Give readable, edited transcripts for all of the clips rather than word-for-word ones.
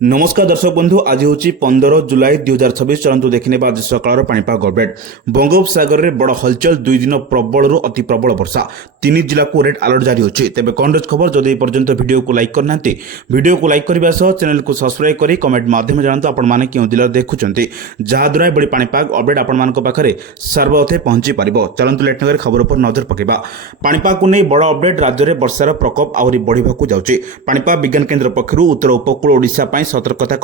नमस्कार दर्शक बंधु आज हूँ 15 जुलाई 2026 चलतु देखने आज सकाल पाणीपाग अपडेट। बंगोपसागर में बड़ हलचल 2 दिन प्रबल अति प्रबल वर्षा 3 जिला को रेड अलर्ट जारी होची। तेबे कौन खबर जदि पर्यंत वीडियो को लाइक करना वीडियो को लाइक करने सह चैनल को सब्सक्राइब करी कमेंट माध्यम जानते आपण मैंने क्यों जिले देखुंत जहाद्वारा बड़ी पाणीपाग अपडेट आपण पाखे सर्वथे पहुंची पार। चलतु लेट नगर खबर पर नजर पकेबा। पाणीपाग को नहीं बड़ अपडेट राज्य में वर्षार प्रकोप आहरी बढ़ाक जाऊँगी। पाणीपाग विज्ञान केन्द्र पक्षर उत्तर उपकूल ओडिशा सतर्कता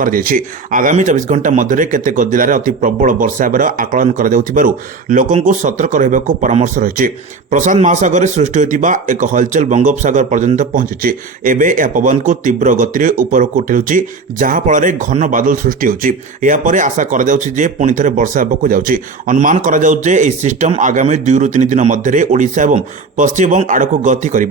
आगामी 24 घंटा मध्य केतेक जिले में अति प्रबल वर्षा हेबार आकलन लोकों सतर्क रहा परामर्श रही। प्रशांत महासागर में सृष्टि होता एक हलचल बंगोपसागर पर्यंत पहुंची। एवं यह पवन को तीव्र गति उपरकू ठेलुची जहाँफल घन बादल सृष्टि होपर आशा कर पुणी थे वर्षा होगा जाऊँगी। अनुमान कर सिस्टम आगामी 2 ରୁ 3 दिन मध्य ओडिशा और पश्चिम बंग आड़ को गति कर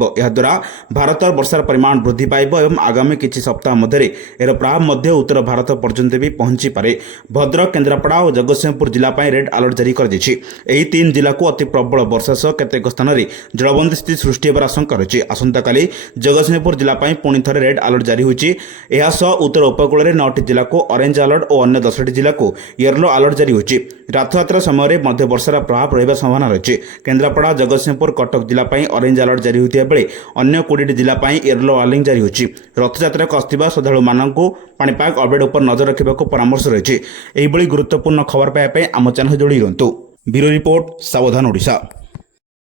भारत वर्षार परिमाण वृद्धि पाइब और आगामी किसी सप्ताह मध्य यार प्रभाव मध्य उत्तर भारत पर्यंत भी पहुंची पारे। भद्रक केन्द्रापड़ा और जगतसिंहपुर जिला रेड अलर्ट जारी कर 3 जिला को अति प्रबल वर्षा सह केतेक स्थान में जलबंदी स्थिति सृष्टि होकर आशंका रही। आसंताकाली जगतसिंहपुर जिला पुणी थे रेड अलर्ट जारी होती। उत्तर उपकूल में 9टी जिला को ऑरेंज अलर्ट और अन्य 10टी जिला को येलो अलर्ट जारी होती। रथयात्रा समय मध्य वर्षार प्रभाव रहा संभावना रही। केन्द्रापड़ा जगतसिंहपुर कटक जिला ऑरेंज अलर्ट जारी होता बेले अन्य 20टी जिला येलो वार्निंग जारी होती। रथयात्रा को आसुवा श्रद्धालु मानू पाणीपाग अपडेट उपर नजर रखा परामर्श रही। गुरुत्वपूर्ण खबर पाइबा आम चैनल जोड़ी रुहतु। ब्यूरो रिपोर्ट सावधान ओडिशा।